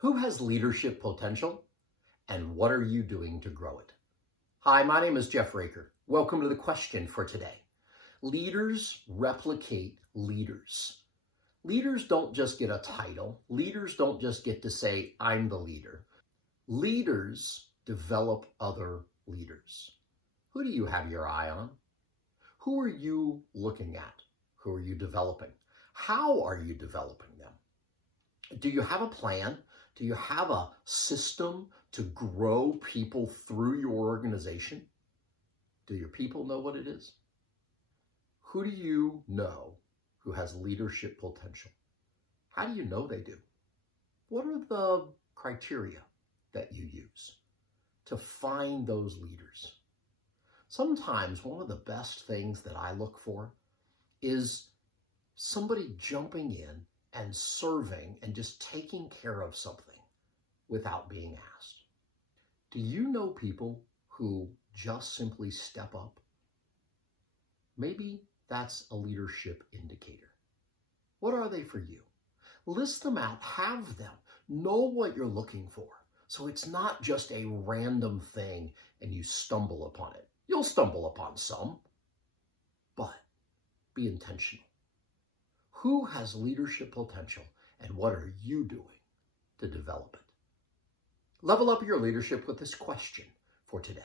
Who has leadership potential, and what are you doing to grow it? Hi, my name is Jeff Raker. Welcome to the question for today. Leaders replicate leaders. Leaders don't just get a title. Leaders don't just get to say, I'm the leader. Leaders develop other leaders. Who do you have your eye on? Who are you looking at? Who are you developing? How are you developing them? Do you have a plan? Do you have a system to grow people through your organization? Do your people know what it is? Who do you know who has leadership potential? How do you know they do? What are the criteria that you use to find those leaders? Sometimes one of the best things that I look for is somebody jumping in and serving and just taking care of something without being asked. Do you know people who just simply step up? Maybe that's a leadership indicator. What are they for you? List them out, have them, know what you're looking for. So it's not just a random thing and you stumble upon it. You'll stumble upon some, but be intentional. Who has leadership potential, and what are you doing to develop it? Level up your leadership with this question for today.